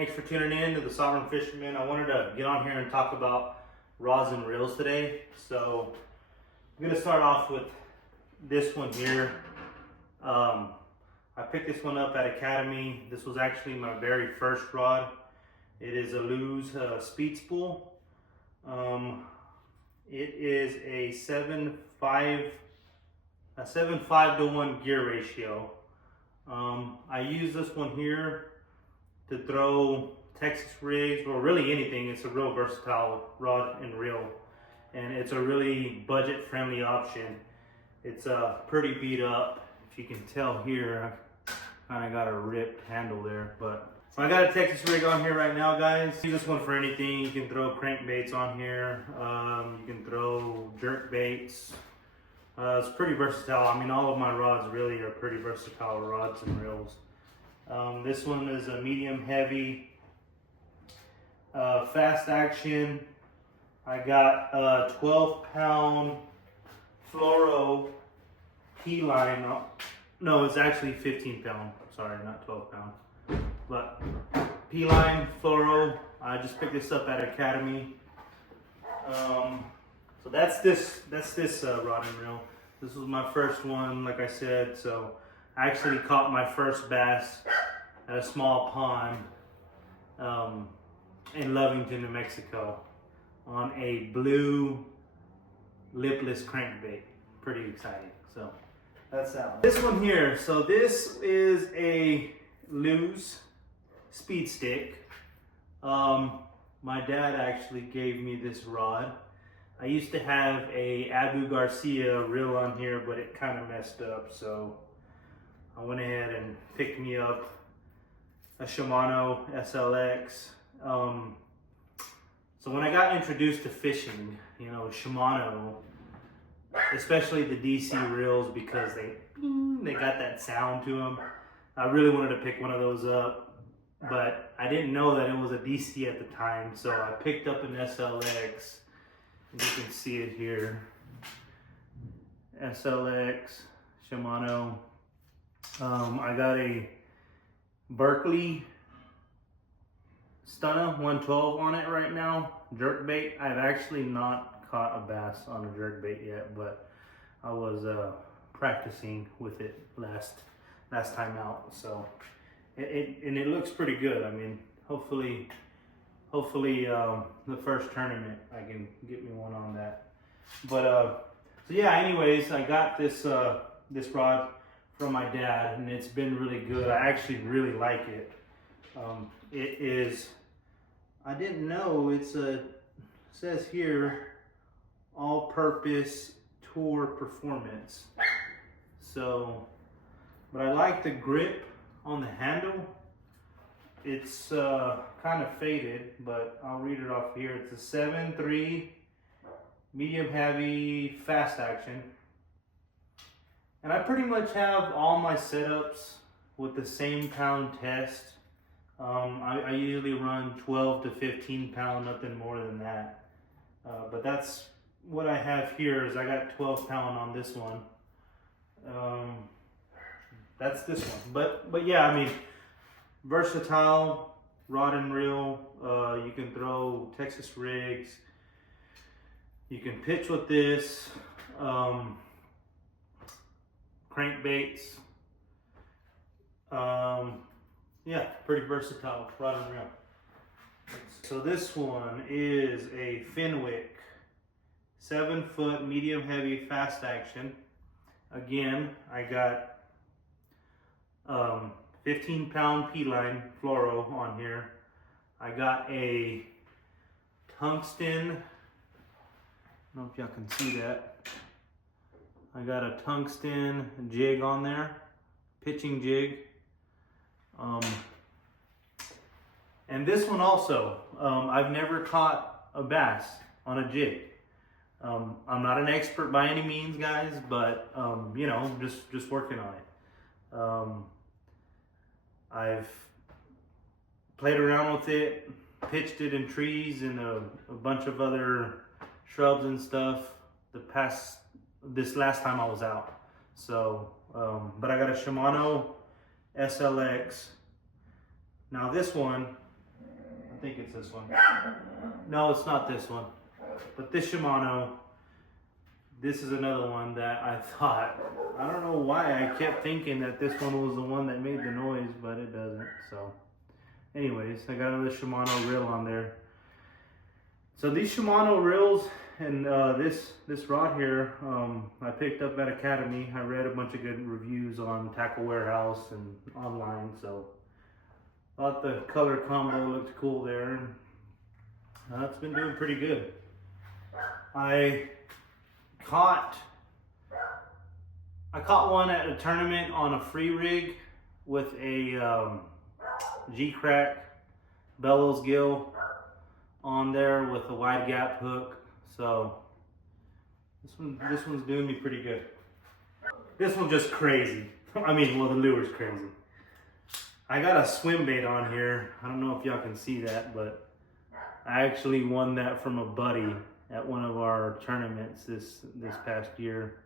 Thanks for tuning in to the Sovereign Fisherman. I wanted to get on here and talk about rods and reels today. So I'm going to start off with this one here. I picked this one up at Academy. This was actually my very first rod. It is a Lew's Speed Spool. It is a 7.5 to 1 gear ratio. I use this one here to throw Texas rigs, or really anything. It's a real versatile rod and reel, and it's a really budget friendly option. It's pretty beat up. If you can tell here, I kind of got a ripped handle there, but so I got a Texas rig on here right now, guys. Use this one for anything. You can throw crankbaits on here. You can throw jerk baits. It's pretty versatile. I mean, all of my rods really are pretty versatile rods and reels. This one is a medium heavy, fast action. I got a 12-pound fluoro P-line. No, it's actually 15-pound. Sorry, not 12-pound. But P-line fluoro. I just picked this up at Academy. So that's this rod and reel. This was my first one, like I said. So I actually caught my first bass at a small pond in Lovington, New Mexico, on a blue lipless crankbait. Pretty exciting. So that's that one. This one here. So this is a Lew's Speed Stick. My dad actually gave me this rod. I used to have a Abu Garcia reel on here, but it kind of messed up, so I went ahead and picked me up a Shimano SLX. So when I got introduced to fishing, you know, Shimano, especially the DC reels, because they got that sound to them, I really wanted to pick one of those up, but I didn't know that it was a DC at the time, so I picked up an SLX. And you can see it here. SLX, Shimano. I got a Berkley Stunna 112 on it right now. Jerkbait. I've actually not caught a bass on a jerkbait yet, but I was practicing with it last time out. So it looks pretty good. I mean, hopefully the first tournament I can get me one on that. But so yeah, anyways, I got this this rod from my dad, and it's been really good. I actually really like it. It is, I didn't know, it says here all-purpose tour performance. So, but I like the grip on the handle. It's kind of faded, but I'll read it off here. It's a 7.3 medium heavy fast action. And I pretty much have all my setups with the same pound test. I usually run 12 to 15 pound, nothing more than that. But that's what I have here. Is I got 12 pound on this one. That's this one. But yeah, I mean, versatile rod and reel. You can throw Texas rigs. You can pitch with this. Crankbaits. Yeah, pretty versatile rod and reel. So this one is a Fenwick 7-foot medium heavy fast action. Again, I got 15-pound P-line fluoro on here. I got a tungsten, I don't know if y'all can see that. I got a tungsten jig on there, pitching jig. And this one also, I've never caught a bass on a jig. I'm not an expert by any means, guys, but you know, just working on it. I've played around with it, pitched it in trees and a bunch of other shrubs and stuff this last time I was out. So, but I got a Shimano SLX. Now this one, think it's this one. No, it's not this one. But this Shimano, this is another one that I thought, I don't know why I kept thinking that this one was the one that made the noise, but it doesn't. So anyways, I got another Shimano reel on there. So these Shimano reels and this rod here, I picked up at Academy. I read a bunch of good reviews on Tackle Warehouse and online, so thought the color combo looked cool there, and it's been doing pretty good. I caught one at a tournament on a free rig with a G-Crack bellows gill on there with a wide gap hook. So this one's doing me pretty good. This one's just crazy. I mean, well, the lure's crazy. I got a swim bait on here. I don't know if y'all can see that, but I actually won that from a buddy at one of our tournaments this past year.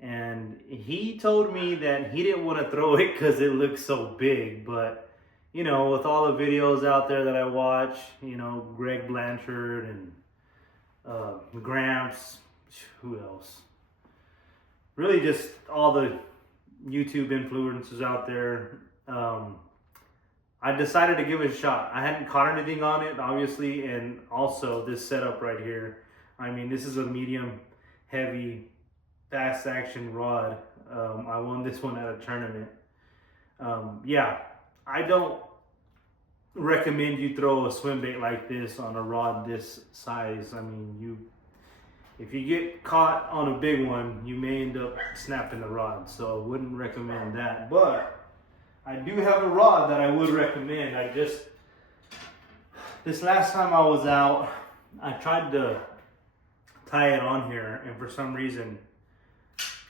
And he told me that he didn't want to throw it because it looked so big, but you know, with all the videos out there that I watch, you know, Greg Blanchard and Gramps, who else? Really just all the YouTube influencers out there. I decided to give it a shot. I hadn't caught anything on it, obviously, and also this setup right here. I mean, this is a medium heavy fast action rod. I won this one at a tournament. Yeah, I don't recommend you throw a swim bait like this on a rod this size. I mean, if you get caught on a big one, you may end up snapping the rod, so I wouldn't recommend that. But I do have a rod that I would recommend. This last time I was out, I tried to tie it on here, and for some reason,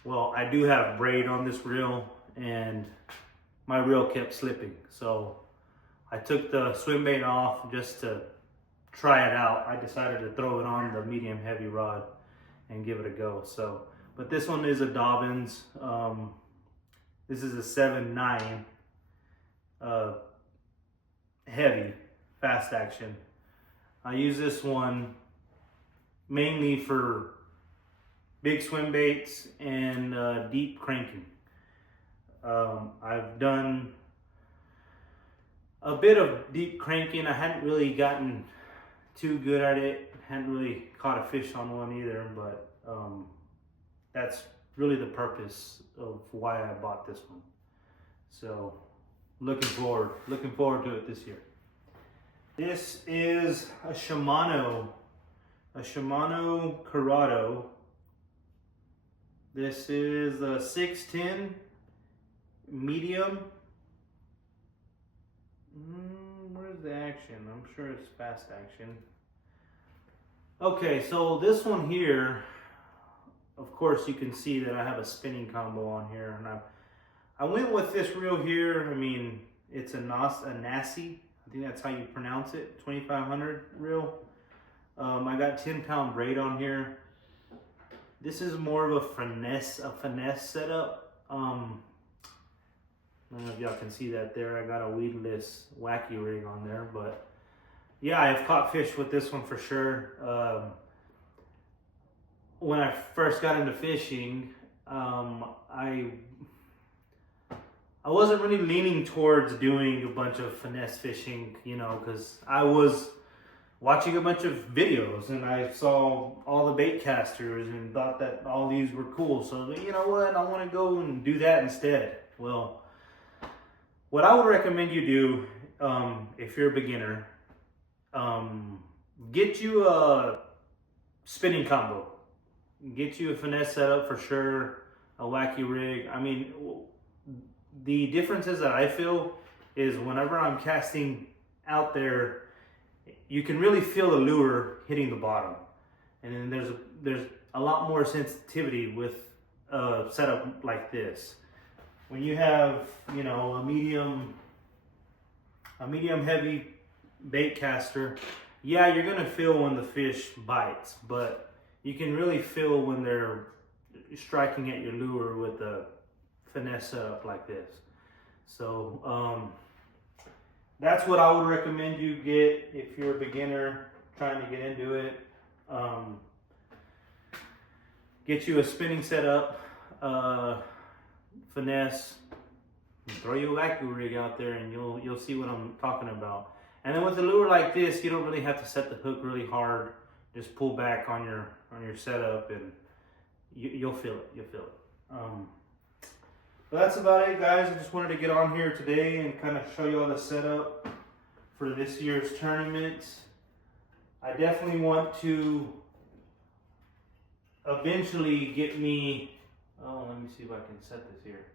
well, I do have braid on this reel, and my reel kept slipping. So I took the swim bait off just to try it out. I decided to throw it on the medium heavy rod and give it a go. So, but this one is a Dobyns. This is a 7.9 heavy fast action. I use this one mainly for big swim baits and deep cranking. I've done a bit of deep cranking. I hadn't really gotten too good at it. Hadn't really caught a fish on one either, but that's really the purpose of why I bought this one. So looking forward to it this year. This is a Shimano Curado. This is a 610 medium. Where's the action? I'm sure it's fast action. Okay, so this one here, of course you can see that I have a spinning combo on here, and I went with this reel here. I mean, it's a Nassi. I think that's how you pronounce it. 2500 reel. I got 10-pound braid on here. This is more of a finesse setup. I don't know if y'all can see that there. I got a weedless wacky rig on there, but yeah, I've caught fish with this one for sure. When I first got into fishing, I wasn't really leaning towards doing a bunch of finesse fishing, you know, because I was watching a bunch of videos and I saw all the bait casters and thought that all these were cool. So, you know what, I want to go and do that instead. Well, what I would recommend you do, if you're a beginner, get you a spinning combo. Get you a finesse setup for sure, a wacky rig. I mean, the differences that I feel is whenever I'm casting out there, you can really feel the lure hitting the bottom. And then there's a lot more sensitivity with a setup like this. When you have, you know, a medium heavy bait caster, yeah, you're gonna feel when the fish bites, but you can really feel when they're striking at your lure with a finesse setup like this. So that's what I would recommend you get if you're a beginner trying to get into it. Get you a spinning setup, finesse, throw your Laku rig out there, and you'll see what I'm talking about. And then with a lure like this, you don't really have to set the hook really hard. Just pull back on your setup, and you'll feel it. You'll feel it. But that's about it, guys. I just wanted to get on here today and kind of show you all the setup for this year's tournament. I definitely want to eventually get me, let me see if I can set this here.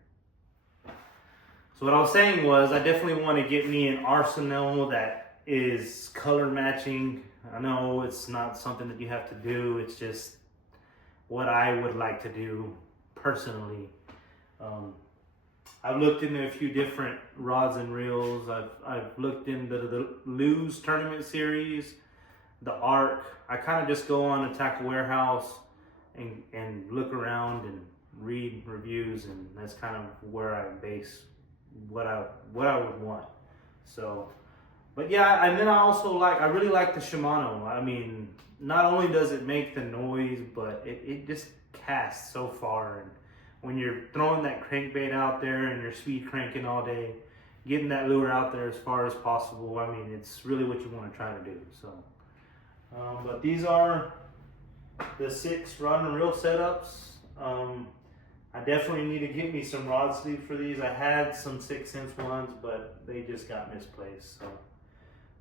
So what I was saying was I definitely want to get me an arsenal that is color matching. I know it's not something that you have to do. It's just what I would like to do personally. I've looked into a few different rods and reels. I've looked into the Lew's tournament series, the Arc. I kind of just go on a Tackle Warehouse and look around and read reviews, and that's kind of where I base what I would want. So, but yeah, and then I really like the Shimano. I mean, not only does it make the noise, but it just casts so far. And when you're throwing that crankbait out there and you're speed cranking all day, getting that lure out there as far as possible, I mean, it's really what you want to try to do. So, but these are the 6 rod and reel setups. I definitely need to get me some rod sleeves for these. I had some 6 cents ones, but they just got misplaced. So,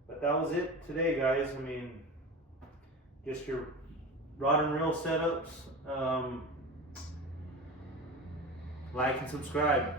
but that was it today, guys. I mean, just your rod and reel setups. Like and subscribe.